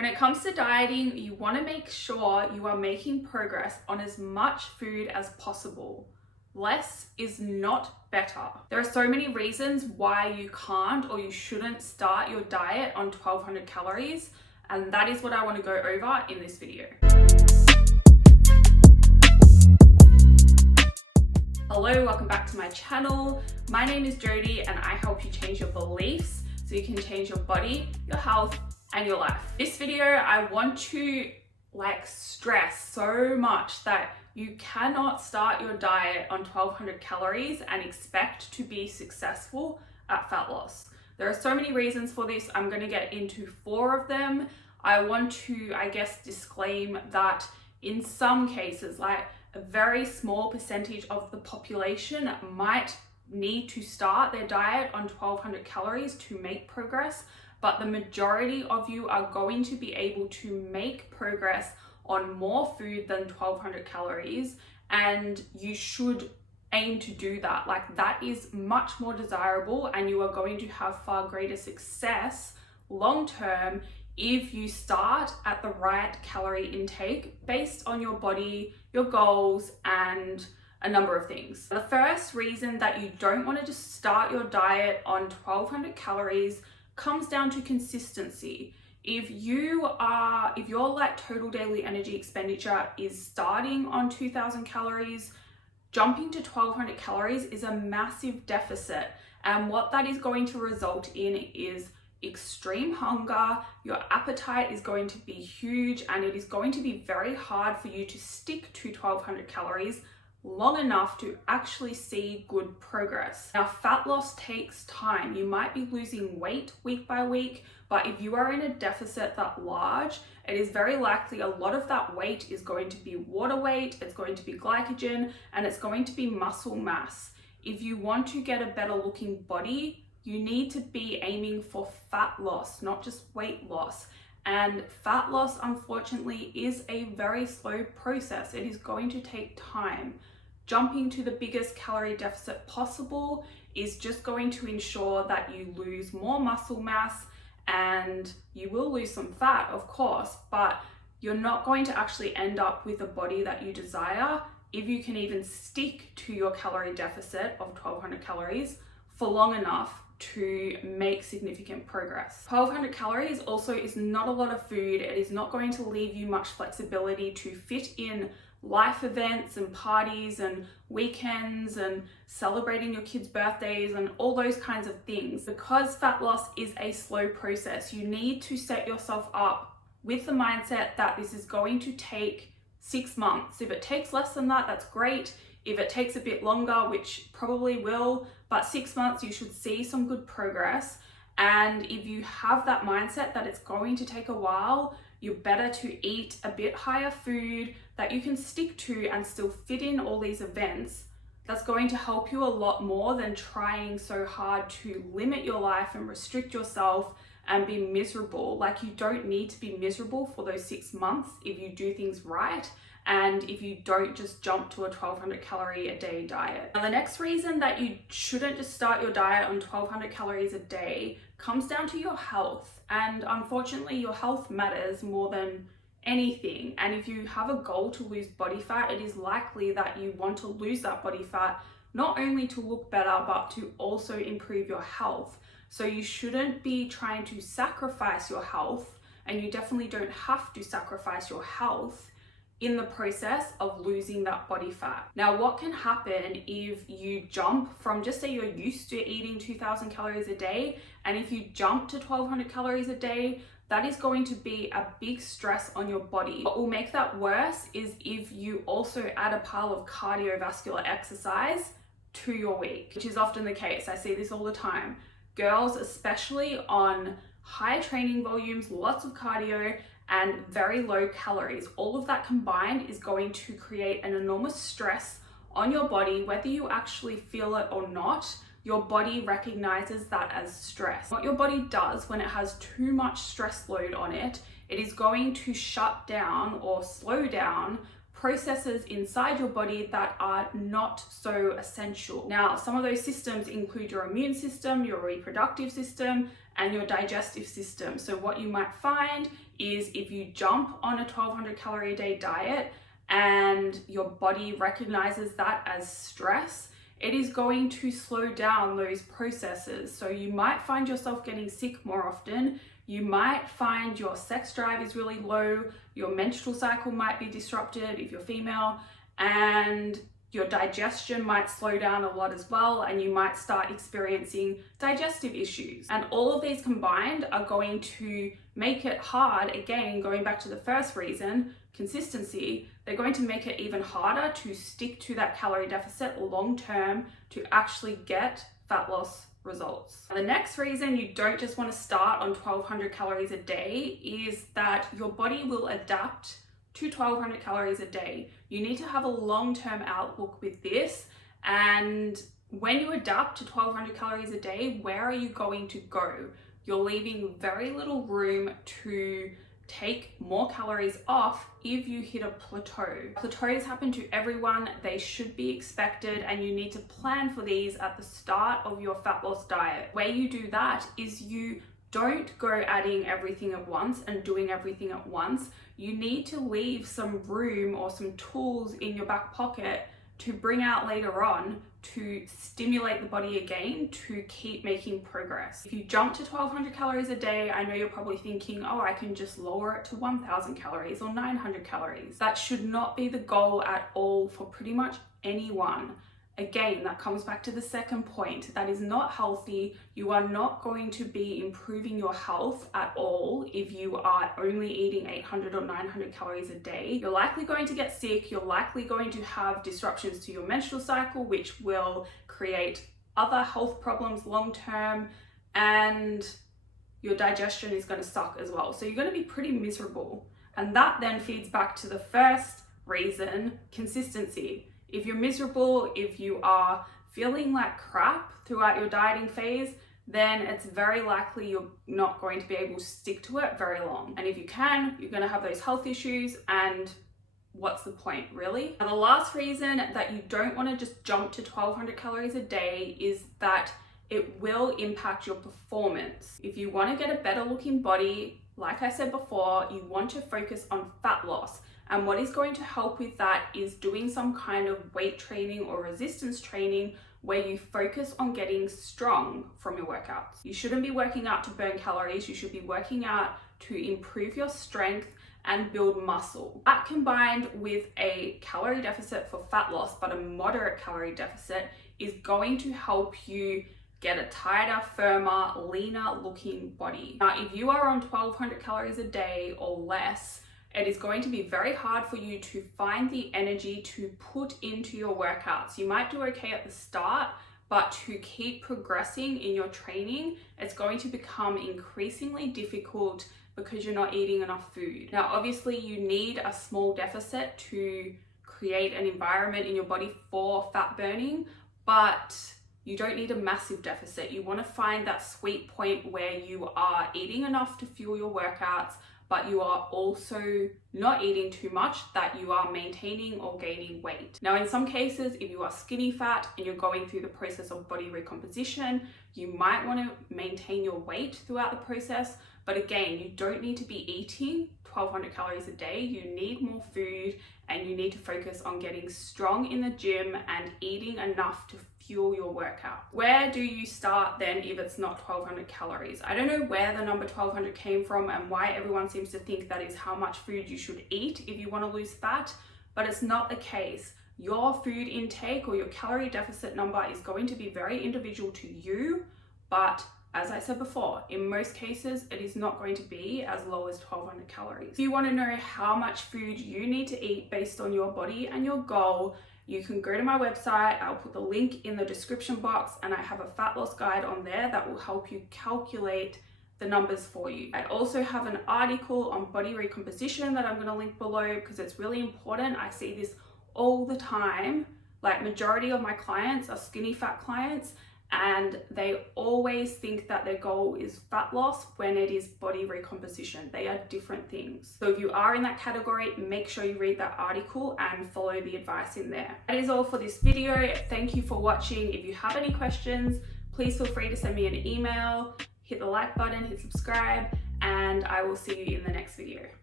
When it comes to dieting, you want to make sure you are making progress on as much food as possible. Less is not better. There are so many reasons why you can't or you shouldn't start your diet on 1200 calories, and that is what I want to go over in this video. Hello, welcome back to my channel. My name is Jody and I help you change your beliefs so you can change your body, your health, and your life. This video, I want to stress so much that you cannot start your diet on 1200 calories and expect to be successful at fat loss. There are so many reasons for this. I'm going to get into 4 of them. I want to, disclaim that in some cases, a very small percentage of the population might need to start their diet on 1200 calories to make progress, but the majority of you are going to be able to make progress on more food than 1200 calories, and you should aim to do that. That is much more desirable, and you are going to have far greater success long term if you start at the right calorie intake based on your body, your goals, and a number of things. The first reason that you don't want to just start your diet on 1200 calories comes down to consistency. If your total daily energy expenditure is starting on 2000 calories, jumping to 1200 calories is a massive deficit. And what that is going to result in is extreme hunger. Your appetite is going to be huge, and it is going to be very hard for you to stick to 1200 calories long enough to actually see good progress. Now, fat loss takes time. You might be losing weight week by week, but if you are in a deficit that large, it is very likely a lot of that weight is going to be water weight, it's going to be glycogen, and it's going to be muscle mass. If you want to get a better looking body, you need to be aiming for fat loss, not just weight loss. And fat loss, unfortunately, is a very slow process. It is going to take time. Jumping to the biggest calorie deficit possible is just going to ensure that you lose more muscle mass, and you will lose some fat, of course, but you're not going to actually end up with a body that you desire if you can even stick to your calorie deficit of 1200 calories for long enough to make significant progress. 1200 calories also is not a lot of food. It is not going to leave you much flexibility to fit in life events and parties and weekends and celebrating your kids' birthdays and all those kinds of things. Because fat loss is a slow process, you need to set yourself up with the mindset that this is going to take 6 months. If it takes less than that, that's great. If it takes a bit longer, which probably will, but 6 months, you should see some good progress. And if you have that mindset that it's going to take a while, you're better to eat a bit higher food that you can stick to and still fit in all these events. That's going to help you a lot more than trying so hard to limit your life and restrict yourself and be miserable. You don't need to be miserable for those 6 months if you do things right, and if you don't just jump to a 1200 calorie a day diet. Now, the next reason that you shouldn't just start your diet on 1200 calories a day comes down to your health. And unfortunately, your health matters more than anything. And if you have a goal to lose body fat, it is likely that you want to lose that body fat not only to look better, but to also improve your health. So you shouldn't be trying to sacrifice your health, and you definitely don't have to sacrifice your health in the process of losing that body fat. Now, what can happen if you jump from, just say you're used to eating 2000 calories a day, and if you jump to 1200 calories a day, that is going to be a big stress on your body. What will make that worse is if you also add a pile of cardiovascular exercise to your week, which is often the case. I see this all the time. Girls, especially on high training volumes, lots of cardio, and very low calories. All of that combined is going to create an enormous stress on your body. Whether you actually feel it or not, your body recognizes that as stress. What your body does when it has too much stress load on it, it is going to shut down or slow down processes inside your body that are not so essential. Now, some of those systems include your immune system, your reproductive system, and your digestive system. So what you might find is if you jump on a 1200 calorie a day diet and your body recognizes that as stress, it is going to slow down those processes. So you might find yourself getting sick more often. You might find your sex drive is really low, your menstrual cycle might be disrupted if you're female, and your digestion might slow down a lot as well, and you might start experiencing digestive issues. And all of these combined are going to make it hard, again, going back to the first reason, consistency, they're going to make it even harder to stick to that calorie deficit long term to actually get fat loss results. The next reason you don't just want to start on 1200 calories a day is that your body will adapt to 1200 calories a day. You need to have a long-term outlook with this, and when you adapt to 1200 calories a day, where are you going to go? You're leaving very little room to take more calories off if you hit a plateau. Plateaus happen to everyone, they should be expected, and you need to plan for these at the start of your fat loss diet. The way you do that is you don't go adding everything at once and doing everything at once. You need to leave some room or some tools in your back pocket to bring out later on to stimulate the body again to keep making progress. If you jump to 1200 calories a day, I know you're probably thinking, oh, I can just lower it to 1000 calories or 900 calories. That should not be the goal at all for pretty much anyone. Again, that comes back to the second point. That is not healthy. You are not going to be improving your health at all if you are only eating 800 or 900 calories a day. You're likely going to get sick. You're likely going to have disruptions to your menstrual cycle, which will create other health problems long term, and your digestion is going to suck as well. So you're going to be pretty miserable. And that then feeds back to the first reason, consistency. If you're miserable, if you are feeling like crap throughout your dieting phase, then it's very likely you're not going to be able to stick to it very long. And if you can, you're going to have those health issues, and what's the point, really? Now, the last reason that you don't want to just jump to 1200 calories a day is that it will impact your performance. If you want to get a better looking body, like I said before, you want to focus on fat loss. And what is going to help with that is doing some kind of weight training or resistance training where you focus on getting strong from your workouts. You shouldn't be working out to burn calories. You should be working out to improve your strength and build muscle. That combined with a calorie deficit for fat loss, but a moderate calorie deficit, is going to help you get a tighter, firmer, leaner looking body. Now, if you are on 1200 calories a day or less, it is going to be very hard for you to find the energy to put into your workouts. You might do okay at the start, but to keep progressing in your training, it's going to become increasingly difficult because you're not eating enough food. Now, obviously, you need a small deficit to create an environment in your body for fat burning, but you don't need a massive deficit. You want to find that sweet point where you are eating enough to fuel your workouts, but you are also not eating too much that you are maintaining or gaining weight. Now, in some cases, if you are skinny fat and you're going through the process of body recomposition, you might want to maintain your weight throughout the process. But again, you don't need to be eating 1200 calories a day. You need more food, and you need to focus on getting strong in the gym and eating enough to fuel your workout. Where do you start then if it's not 1200 calories? I don't know where the number 1200 came from and why everyone seems to think that is how much food you should eat if you want to lose fat, but it's not the case. Your food intake or your calorie deficit number is going to be very individual to you, but as I said before, in most cases, it is not going to be as low as 1200 calories. If you want to know how much food you need to eat based on your body and your goal, you can go to my website. I'll put the link in the description box, and I have a fat loss guide on there that will help you calculate the numbers for you. I also have an article on body recomposition that I'm going to link below because it's really important. I see this all the time. Like, majority of my clients are skinny fat clients, and they always think that their goal is fat loss when it is body recomposition. They are different things. So if you are in that category, make sure you read that article and follow the advice in there. That is all for this video. Thank you for watching. If you have any questions, please feel free to send me an email, hit the like button, hit subscribe, and I will see you in the next video.